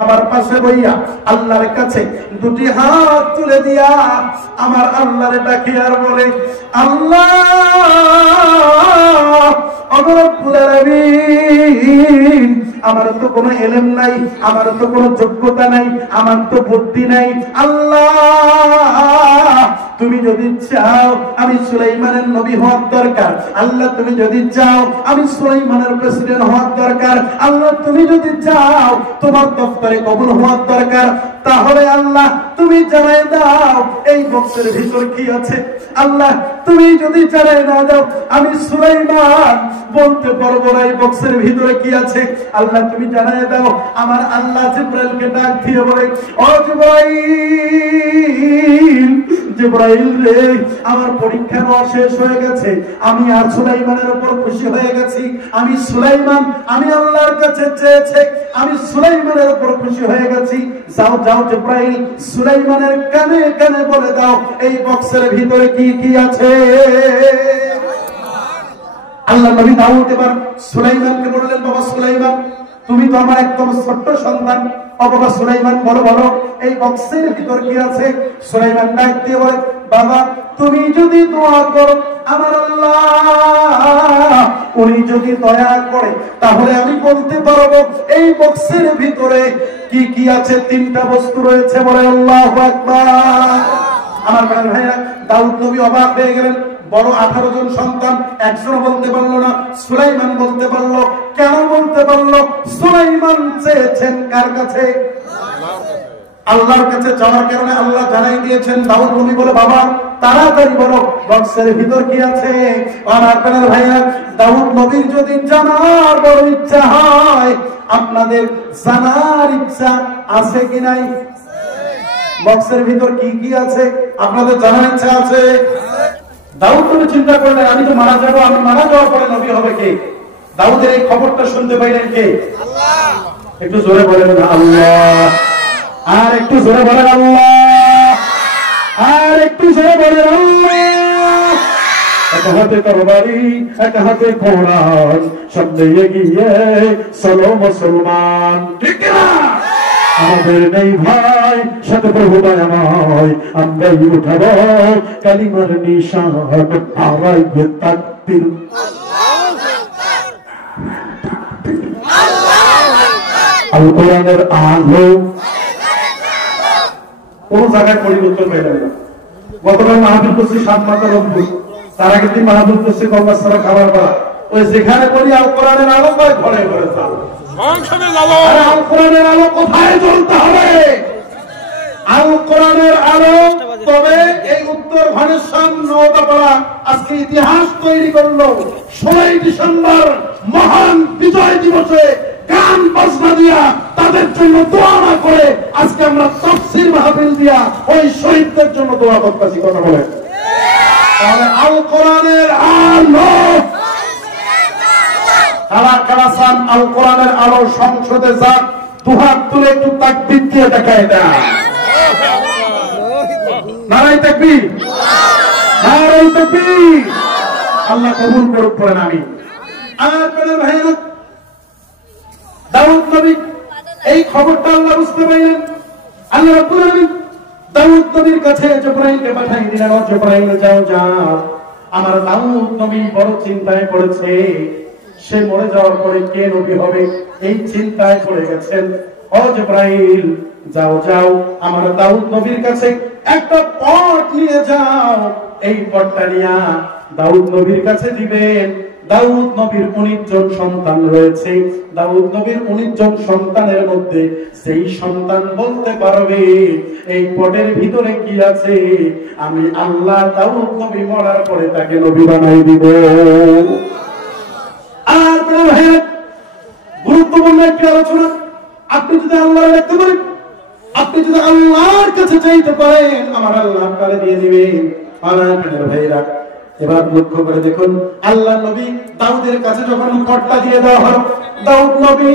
আমার পাশে বইয়া আল্লাহর কাছে দুটি হাত তুলে দিয়া আমার আল্লাহরে ডাকি আর বলে, আল্লাহ রব্বুল আলামিন, আমার তো কোনো ইলম নাই, আমার তো কোনো যোগ্যতা নাই, আমার তো বুদ্ধি নাই। আল্লাহ তুমি যদি চাও আমি সুলাইমানের নবী হওয়ার দরকার। আল্লাহ তুমি যদি চাও আমি সুলাইমানের প্রেসিডেন্ট হওয়ার দরকার। আল্লাহ তুমি যদি চাও তোমার দফতরে কবুল হওয়ার দরকার। তাহলে আল্লাহ তুমি জানাই দাও এই বক্সের ভিতর কি আছে। আল্লাহ তুমি যদি জানাই না দাও আমি সুলাইমান বলতে পারবো না এই বক্সের ভিতরে কি আছে। আল্লাহ তুমি জানাই দাও। আমার আল্লাহ জিবরাইলকে ডাক দিয়ে বলে, ও জিবরাইল, জিবরাইল রে, আমার পরীক্ষা শেষ হয়ে গেছে, আমি আর সুলাইমানের উপর খুশি হয়ে গেছি। আমি সুলাইমান, আমি আল্লাহর কাছে চেয়েছি, আমি সুলাইমানের উপর খুশি হয়ে গেছি। যাও যাও জিবরাইল, সুলাইমানের কানে কানে বলে দাও এই বক্সের ভিতরে কি কি আছে। আল্লাহ নবী দাউদ এবার সুলাইমানকে বললেন, বাবা সুলাইমান, তুমি তো আমার একদম ছোট্ট সন্তান, ও বাবা সুলাইমান বলো বলো এই বক্সের ভিতর কি আছে। সুলাইমান ডাক দিয়ে বলে, বাবা তুমি যদি দোয়া করো আমার আল্লাহ উনি যদি দয়া করে তাহলে আমি বলতে পারবো এই বক্সের ভিতরে কি কি আছে। তিনটা বস্তু রয়েছে, বলে আল্লাহু আকবার। আমার ভাইরা, দাউদ নবী অবাক হয়ে গেলেন। বড় 18 জন সন্তান, একজন বলতে পারলো না। সুলাইমান বলতে পারলো। কেন বলতে পারলো? সুলাইমান চেয়েছেন কার কাছে? আল্লাহর কাছে যাওয়ার কারণে আল্লাহ জানাই দিয়েছেন। দাউদ নবী বলে, বাবা তাড়াতাড়ি বলো বক্সের ভিতর কি আছে। আমার ভাইয়া, দাউদ নবীর যদি জানার বড় ইচ্ছা হয়, আপনাদের জানার ইচ্ছা আছে কি নাই? বক্সের ভিতর কি কি আছে আপনাদের জানার ইচ্ছা আছে? দাউদ নবী চিন্তা করলেন, আমি তো মারা যাবো, আমি মারা যাওয়ার পরে নবী হবে কে? দাউদের এই খবরটা শুনতে পাইলেন কে? আল্লাহ। একটু জোরে বলেন আল্লাহ, আর একটু জোরে বলেন আল্লাহ, আর একটু জোরে বলেন আল্লাহ। এক হাতে তরবারি, এক হাতে কোরআন, সামনে এগিয়ে চলো মুসলমান। ঠিক না? আমাদের নেই ভাই, সাথে প্রভু দয়াময়, আমরাই উঠাবো কালিমার নিশান, আওয়াজে তাকবীর। আল কোরআনের আলো কোন জায়গায় পরিবর্তন হয়ে গেল। গতকাল মাহফিল করছি 7 মাথা রব্বুর, তার আগের দিন মাহফিল করছি কমাস ছাড়া খাবার পা। ওই যেখানে বলি আল কোরআনের আলো পায়, ঘরে ঘরে চাল। আল কোরআনের আলো কোথায় জ্বলতে হবে? আল কোরআনের আলো। তবে এই উত্তর ঘনেশ্যাম নওদাপাড়া আজকে ইতিহাস তৈরি করলো। 16 ডিসেম্বর মহান বিজয় দিবসে গান বাজনা দিয়া তাদের জন্য দোয়া না করে আজকে আমরা তাফসীর মাহফিল দিয়া ওই শহীদদের জন্য দোয়া করতেছি। কথা বলে তাহলে আল কোরআনের আলো, কারা কারা চান আল কোরআনের আলো সংসদে যাক? দুহাত তুলে একটু তাকবীর দিয়ে দেখায় দেয়। নারায়ে তাকবীর, নারায়ে তাকবীর। আল্লাহ কবুল করুক, পড়েন আমিন। আমার প্রিয় ভাইরা, দাউদ নবী এই খবরটা আল্লাহ বুঝতে পারলেন। আল্লাহ রাব্বুল আলামিন দাউদ নবীর কাছে জিবরাইলকে পাঠিয়ে দিলেন, ও জিবরাইল যাও যাও, আমার দাউদ নবী বড় চিন্তায় পড়েছে। সে মরে যাওয়ার পরে কে নবী হবে এই চিন্তায় পড়ে গেছেন। ও জিবরাইল যাও যাও, আমার দাউদ নবীর কাছে একটা পট নিয়ে যাও। এই পটটা নিয়ে দাউদ নবীর কাছে দিবেন। দাউদ নবীর 19 জন সন্তান রয়েছে। দাউদ নবীর 19 জন সন্তানের মধ্যে সেই সন্তান বলতে পারবে এই পটের ভিতরে কি আছে, আমি আল্লাহ দাউদ নবী মরার পরে তাকে নবী বানাই দিব। আর গুরুত্বপূর্ণ একটি আলোচনা। আপনি যদি আল্লাহ দেখতে পারেন, আপনি যদি আল্লাহর কাছে চাইতে পারেন, আমার আল্লাহ আপনাকে দিয়ে দিবেন। আমার ভাইরা, এবার লক্ষ্য করে দেখুন, আল্লাহ নবী দাউদের কাছে যখন পটটা দিয়ে দেওয়া হলো, দাউদ নবী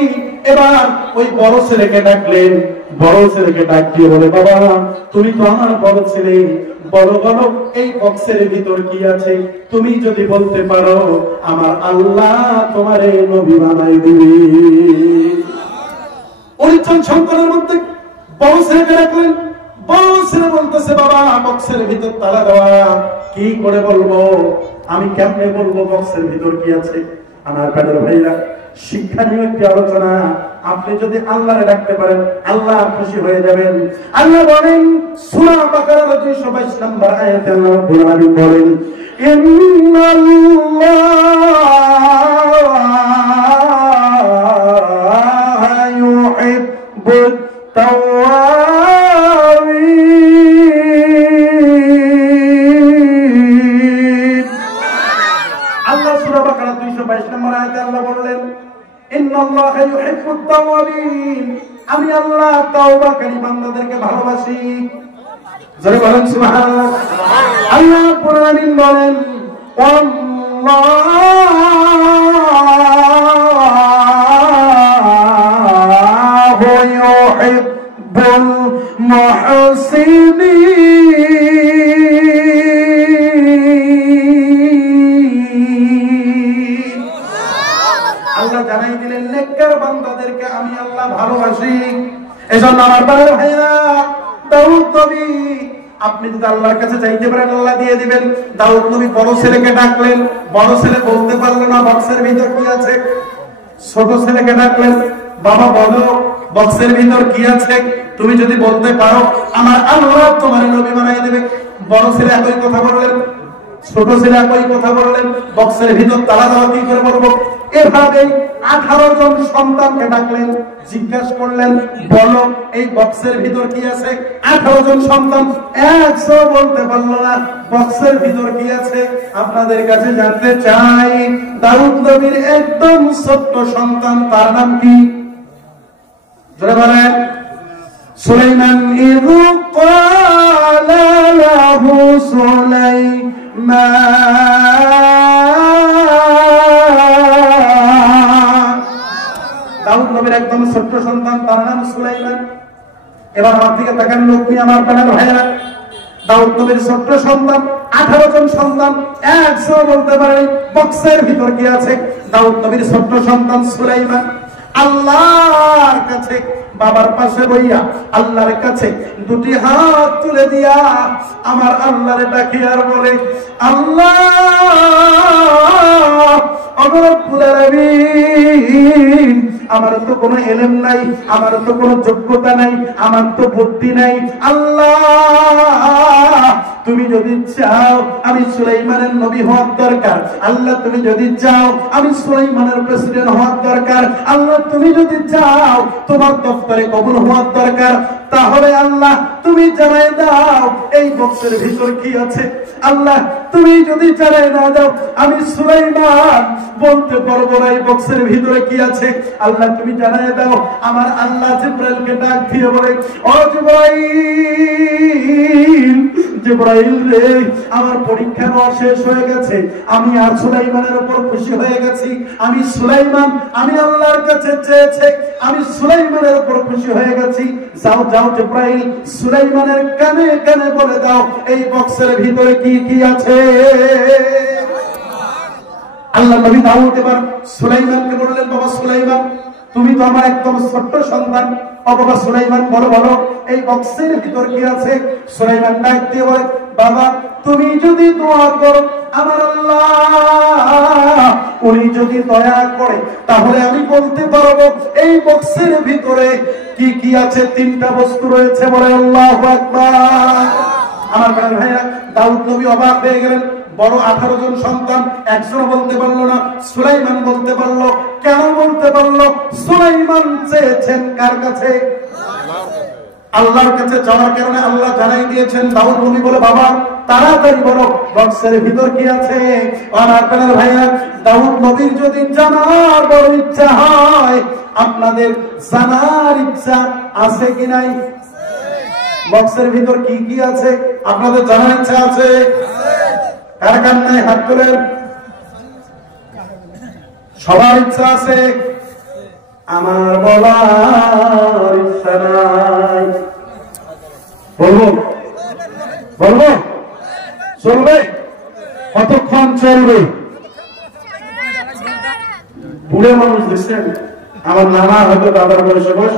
এবার ওই বড় ছেলেকে ডাকলেন। বড় ছেলেকে ডাক দিয়ে বলে, বাবা তুমি তো আমার বড় ছেলে, বলো বলো এই বক্সের ভিতর কি আছে? তুমি যদি বলতে পারো আমার আল্লাহ তোমারে নবী বানাই দিবে। 19 জন সন্তানের মধ্যে বড় ছেলেকে রাখলেন। বড় ছেলে বলতেছে, বাবা বক্সের ভিতর তালা দেওয়া, কি করে বলবো, আমি কেমনে বলবো বক্সের ভিতর কি আছে? আমার প্রাণের ভাইরা, শিক্ষণীয় একটি আলোচনা। আপনি যদি আল্লাহরে ডাকতে পারেন, আল্লাহ খুশি হয়ে যাবেন। আল্লাহ বলেন সূরা বাকারার 222 নম্বর আয়াতে আল্লাহ রাব্বুল আলামিন বলেন, ইন্নাল্লাহা ইউহিব্বুত তাওয়াবিন। আল্লাহ সূরা বাকারা 222 নম্বর আয়াতে আল্লাহ বললেন, ইন্নাল্লাহা ইউহিব্বুত তাওয়াবিন, আমি আল্লাহ তাওবাকারী বান্দাদেরকে ভালোবাসি। জোরে বলেন সুবহানাল্লাহ। আল্লাহ কোরআনে বলেন, আল্লাহু ইউহিব্বুল মুহসিনিন। আল্লাহ জানাই দিলেন নেককার বান্দাদেরকে আমি আল্লাহ ভালোবাসি। এজন্য আমার ভাইরা, দাউদ নবী, আপনি যদি আল্লাহর কাছে চাইতে পারেন আল্লাহ দিয়ে দিবেন। দাউদ নবী বড় ছেলেকে ডাকলেন, বড় ছেলে বলতে পারলো না বক্সের ভিতর কি আছে। ছোট ছেলেকে ডাকলেন, বাবা বলো বক্সের ভিতর কি আছে? তুমি যদি বলতে পারো আমার আল্লাহ তোমার নবী বানিয়ে দেবে। বড় ছেলে একই কথা বললেন, ছোট ছেলে একই কথা বললেন, বক্সের ভিতর তালা দেওয়া কি করে বলবো? এভাবে 18 জন সন্তানকে ডাকলেন, জিজ্ঞাসা করলেন, বলো এই বক্সের ভিতর কি আছে? 18 জন সন্তান একশো বলতে পারলো না বক্সের ভিতর কি আছে। আপনাদের কাছে জানতে চাই, দাউদ নবীর একদম ছোট্ট সন্তান, তার নাম কি? জোরে বলেন। সুলাইমান। ইয ক্বালা লাহু সুলাইমান। দাউদ নবীর একদম ছোট্ট সন্তান, তার নাম সুলাইমান। এবার আমার দিকে তাকান লোকনি, আমার প্রাণের ভাইয়েরা, দাউদ নবীর ছোট্ট সন্তান, 18 জন সন্তান একশো বলতে পারে বক্সের ভিতর কি আছে। দাউদ নবীর ছোট্ট সন্তান সুলাইমান আল্লাহর কাছে বাবার পাশে বইয়া আল্লাহর কাছে দুটি হাত তুলে দিয়া আমার আল্লাহরে ডাকি আর বলে, আল্লাহ রব্বুল আলামিন, আমার তো কোনো ইলম নাই, আমার তো কোনো যোগ্যতা নাই, আমার তো বুদ্ধি নাই। আল্লাহ তুমি যদি চাও আমি সুলাইমানের নবী হওয়ার দরকার। আল্লাহ তুমি যদি চাও আমি সুলাইমানের প্রেসিডেন্ট হওয়ার দরকার। আল্লাহ তুমি যদি চাও তোমার দফতরে কবুল হওয়ার দরকার। তাহলে আল্লাহ তুমি জানাই দাও এই বক্সের ভিতর কি আছে। আল্লাহ তুমি যদি জানাই না দাও আমি সুলাইমান বলতে পারবো না এই বক্সের ভিতরে কি আছে। আল্লাহ তুমি জানাই দাও। আমার আল্লাহ জিবরাইলকে ডাক দিয়ে বলে, ও জিবরাইল, জিবরাইল রে, আমার পরীক্ষা শেষ হয়ে গেছে, আমি আর সুলাইমানের উপর খুশি হয়ে গেছি। আমি সুলাইমান, আমি আল্লাহর কাছে চেয়েছি, আমি সুলাইমানের উপর খুশি হয়ে গেছি। যাও যাও জিবরাইল, সুলাইমানের কানে কানে বলে দাও এই বক্সের ভিতরে কি কি আছে। আল্লাহ নবী দাউদ এবার সুলাইমানকে বললেন, বাবা সুলাইমান, তুমি তো আমার একদম ছোট্ট সন্তান, ও বাবা সুলাইমান বলো বলো এই বক্সের ভিতর কি আছে। সুলাইমান ডাক দিয়ে বলে, বাবা তুমি যদি দোয়া করো আমার আল্লাহ উনি যদি দয়া করে তাহলে আমি বলতে পারবো এই বক্সের ভিতরে কি কি আছে। 3টা বস্তু রয়েছে, বলে আল্লাহু আকবার। আমার ভাইরা, দাউদ নবী অবাক হয়ে গেলেন। বড় 18 জন সন্তান একজন বলতে পারলো না, সুলাইমান বলতে পারলো। কেন বলতে পারলো? সুলাইমান চেয়েছেন কার কাছে? আল্লাহর কাছে যাওয়ার কারণে আল্লাহ জানাই দিয়েছেন। দাউদ নবী বলে, বাবা তাড়াতাড়ি বলো বক্সের ভিতর কি আছে। আমার প্রাণের ভাইয়া, দাউদ নবীর যদি জানার বড় ইচ্ছা হয়, আপনাদের জানার ইচ্ছা আছে কি নাই? বক্সের ভিতর কি কি আছে আপনাদের জানার ইচ্ছা আছে? কার কার নাই হাত তোলেন। সবার ইচ্ছা আছে, আমার বলার ইচ্ছা নাই। বলবো বলবো চলবে? কতক্ষণ চলবে? বুড়ে মানুষ দেখছেন, আমার নানা হয়তো দাদার বয়সে বয়স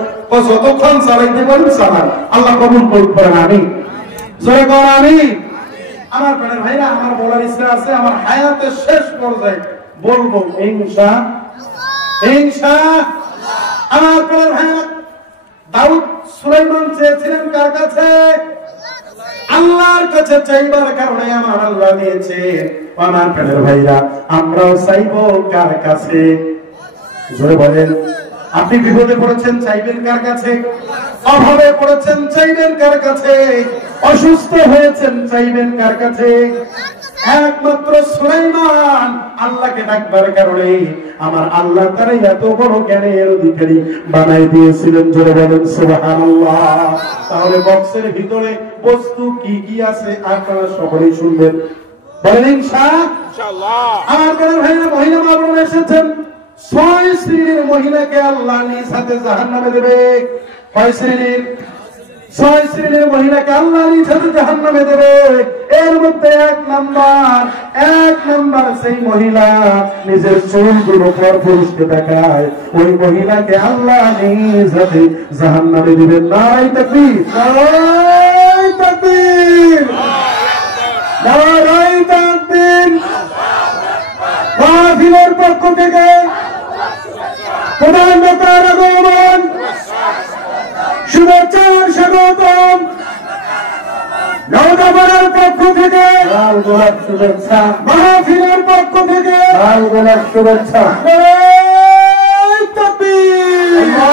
যতক্ষণ চালাইতে পারেন চালান, আল্লাহ কবুল করেন। আমিন, জোরে কর আমিন। আমার প্রাণের ভাইরা, আমার বলার ইচ্ছা আছে, আমার হায়াতের শেষ পর্যায়ে বলবো ইনশাআল্লাহ। আমার প্রাণের ভাইরা, দাউদ সুলাইমান চেয়েছিলেন কার কাছে? আল্লাহর কাছে চাইবার কারণে আমার আল্লাহ দিয়েছে। আমার প্রাণের ভাইরা, আমরাও চাইবো কার কাছে? জোরে বলেন। আপনি বিপদে পড়েছেন, চাইবেন কার কাছে? অভাবে পড়েছেন, চাইবেন কার কাছে? অসুস্থ হয়েছেন, চাইবেন কার কাছে? একমাত্র সুলাইমান আল্লাহকে ডাকবার কারণে আমার আল্লাহ তারে এত বড় জ্ঞানের অধিকারী বানাই দিয়েছিলেন। জোরে বলেন সুবহানাল্লাহ। তাহলে বক্সের ভিতরে বস্তু কি কি আছে আপনারা সকলেই শুনবেন, বলেন ইনশাআল্লাহ। আমার বড় ভাইরা, মহিলা মা বোনেরা এসেছেন, 6 শ্রেণীর মহিলাকে আল্লাহ নিজ হাতে জাহান্নামে দেবে। কয় শ্রেণীর? 6 শ্রেণীর মহিলাকে আল্লাহ নিজ হাতে জাহান্নামে দেবে। এর মধ্যে এক নাম্বার সেই মহিলা নিজের চুলগুলো পর পুরুষকে দেখায়, ওই মহিলাকে আল্লাহ নিজ হাতে জাহান্নামে দিবেন। নারায়ে তাকবীর, নারায়ে তাকবীর, নারায়ে তাকবীর। মাহফিলের পক্ষ থেকে প্রধান বক্তার আগমন, শুভেচ্ছার স্বাগতম। নওদাপাড়ার পক্ষ থেকে লাল গোলাপ শুভেচ্ছা, মাহফিলের পক্ষ থেকে লাল গোলাপ শুভেচ্ছা।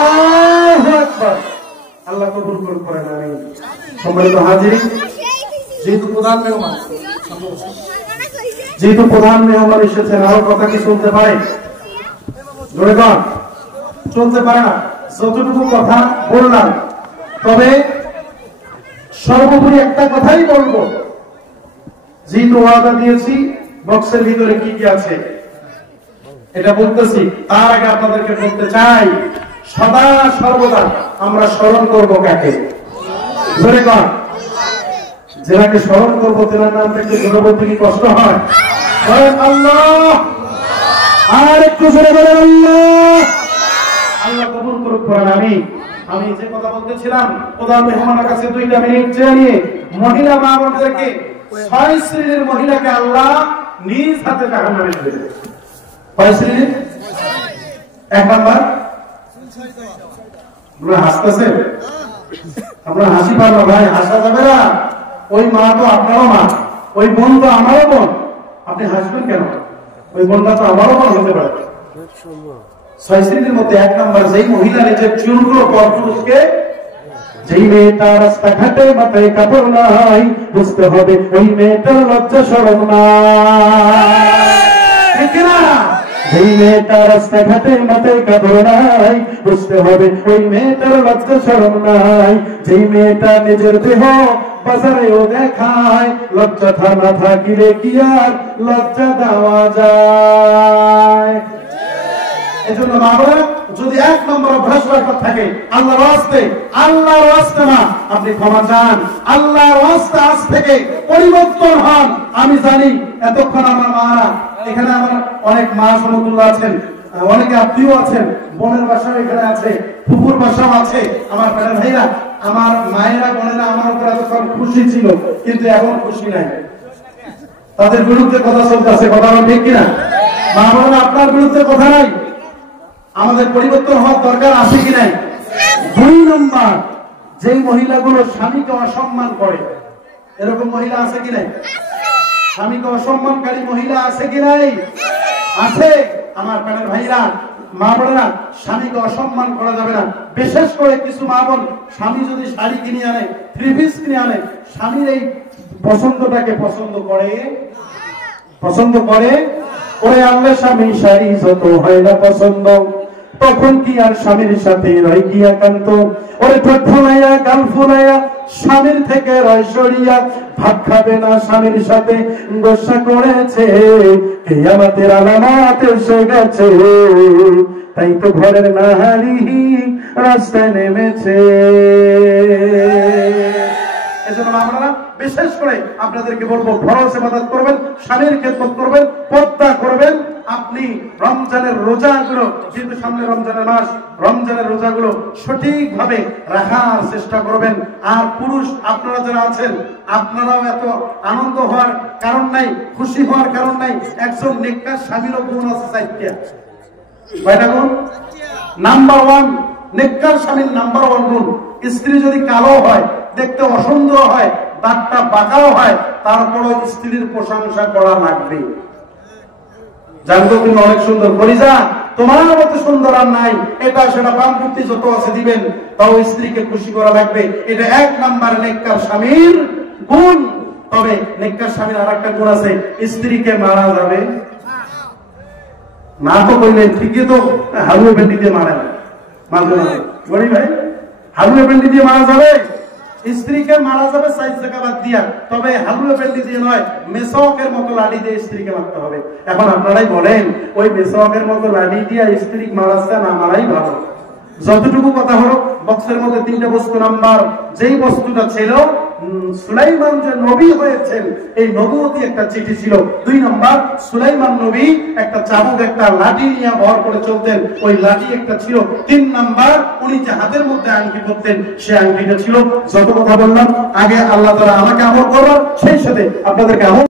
আল্লাহু আকবার। আল্লাহ কবুল করেন। আমিন। সম্মানিত হাজিরিন, যেহেতু প্রধান মেহমান এসেছেন, আরো কথা কি শুনতে পারে? জোরে বল। চলতে পারে না। যতটুকু কথা বললাম, তবে সর্বোপরি একটা কথাই বলবো, যেহেতু ওয়াদা দিয়েছি বক্সের ভিতরে কি কি আছে এটা বলতেছি, তার আগে আপনাদেরকে বলতে চাই, সদা সর্বদা আমরা স্মরণ করবো কাকে? জোরে কর। যাকে স্মরণ করবো তেনার নাম থেকে জোরে বলতে কি কষ্ট হয়? আল্লাহ। আর একটু জোরে বলেন আল্লাহ। আল্লাহ কবুল করুক। আমি যে কথা বলতেছিলাম, প্রধান মেহমানের কাছে 2টা মিনিট চেয়ে নিয়ে মহিলা মা বোনদেরকে 6 শ্রেণীর মহিলাকে আল্লাহ নিজ হাতে জাহান্নামে দেবে। 6 শ্রেণীর? 1 নাম্বার, হাসতেছে, আমরা হাসি পারবো ভাই, হাসা যাবে না। ওই মা তো আপনারও মা, ওই বোন তো আমারও বোন, আপনি হাসবেন কেন? ওই বোনটা তো আমারও বোন হতে পারে। 6 শ্রেণীর মধ্যে 1 নাম্বার, যেই মহিলা নিজের চুলগুলো পরপুরুষকে, যেই মেয়েটা রাস্তাঘাটে মাথায় কাপড় নাই, বুঝতে হবে ওই মেয়েটার লজ্জা শরম নাই, ঠিক না? যেই মেয়েটা রাস্তাঘাটে মাথায় কাপড় নাই, বুঝতে হবে ওই মেয়েটার লজ্জা শরম নাই। যেই মেয়েটা নিজের দেহ বাজারেও দেখায়, লজ্জা থানা থাকিলে কি আর লজ্জা দেওয়া যায়? এজন্য মা বোনেরা, যদি 1 নম্বর অভ্যাস রাখা থাকে, আল্লাহর ওয়াস্তে না, আপনি ক্ষমা চান, আল্লাহর ওয়াস্তে আজ থেকে পরিবর্তন হন। আমি জানি এতক্ষণ আমার মারা, এখানে আমার অনেক মা সমতুল্য আছেন, অনেকে আত্মীয় আছেন, বোনের বাসাও এখানে আছে, ফুপুর বাসাও আছে। আমার প্রাণের ভাইরা, আমার মায়েরা বোনেরা আমার উপর এতক্ষণ খুশি ছিল, কিন্তু এখন খুশি নাই। তাদের বিরুদ্ধে কথা চলতেছে, কথা ঠিক কিনা? মা বোনেরা, আপনার বিরুদ্ধে কথা নাই, আমাদের পরিবর্তন হওয়ার দরকার আছে কি নাই? 2 নম্বর, যে মহিলাগুলো স্বামীকে অসম্মান করে, এরকম মহিলা আছে কি নাই? স্বামীকে অসম্মানকারী মহিলা আছে কি নাই? আছে। আমার প্রাণের ভাইরা, মা বোনেরা, স্বামীকে অসম্মান করা যাবে না। বিশেষ করে কিছু মা বোন, স্বামী যদি শাড়ি কিনে আনে, 3 পিস কিনে আনে, স্বামীর এই পছন্দটাকে পছন্দ করে ওরে আল্লাহ, স্বামী শাড়ি যত হয় না পছন্দ, তখন কি আর স্বামীর সাথে রয় কি একান্ত? ওরে ঠোঁট ফুলাইয়া গাল ফুলাইয়া স্বামীর থেকে রয় সরিয়া, ভাত খাবে না স্বামীর সাথে গোসা করেছে, কিয়ামতের আলামত এসে গেছে, তাই তো ঘরের নারী রাস্তায় নেমেছে। এজন্য আমরা বিশেষ করে আপনাদেরকে বলবো, ফরজ ইবাদত করবেন, স্বামীর খেদমত করবেন, পর্দা করবেন। আপনি রমজানের রোজাগুলো, যেহেতু সামনে রমজানের মাস, রমজানের রোজাগুলো সঠিকভাবে রাখার চেষ্টা করবেন। আর পুরুষ আপনারা যারা আছেন, আপনারাও এত আনন্দ হওয়ার কারণ নাই, খুশি হওয়ার কারণ নাই। একজন নেককার স্বামীরও গুণ আছে 4টা। কয়টা গুণ? নাম্বার 1, নেককার স্বামীর নাম্বার 1 গুণ, স্ত্রী যদি কালো হয়, দেখতে অসুন্দর হয়, দাঁতটা বাঁকাও হয়, তারপরও স্ত্রীর প্রশংসা করা লাগবে। জানতো তুমি অনেক সুন্দর, কলিজা তোমার মতো সুন্দর আর নাই, এটা সেটা বাম বুদ্ধি যত আছে দিবেন, তাও স্ত্রীকে খুশি করা লাগবে। এটা 1 নাম্বার নেককার স্বামীর গুণ। তবে নেককার স্বামীর আরেকটা গুণ আছে, স্ত্রীকে মারা যাবে না। তো কইলেন ঠিকই তো, হালুয়া ভেন্ডি দিয়ে মারেন মাঝে মাঝে, বলি ভাই হালুয়া ভেন্ডি দিয়ে মারা যাবে? স্ত্রীকে মারা যাবে 4 জায়গা বাদ দিয়া, তবে হালুয়া ভেন্ডি দিয়ে নয়, মেসওয়াকের মতো লাঠি দিয়ে স্ত্রীকে মারতে হবে। এখন আপনারাই বলেন, ওই মেসওয়াকের মতো লাঠি দিয়ে স্ত্রী মারাচ্ছে না মারাই ভালো? যতটুকু কথা হলো, বক্সের মধ্যে 3টা বস্তু। নাম্বার, যেই বস্তুটা ছিল সুলাইমান যে নবী হয়েছেন, এই নবুয়তি একটা চিঠি ছিল। 2 নাম্বার, সুলাইমান নবী একটা চাবুক, একটা লাঠি নিয়ে ভর করে চলতেন, ওই লাঠি একটা ছিল। 3 নাম্বার, উনি যে হাতের মধ্যে আংটি পরতেন, সেই আংটিটা ছিল। যত কথা বললাম, আগে আল্লাহ তাআলা আমাকে আমল করবার, সেই সাথে আপনাদেরকে আমল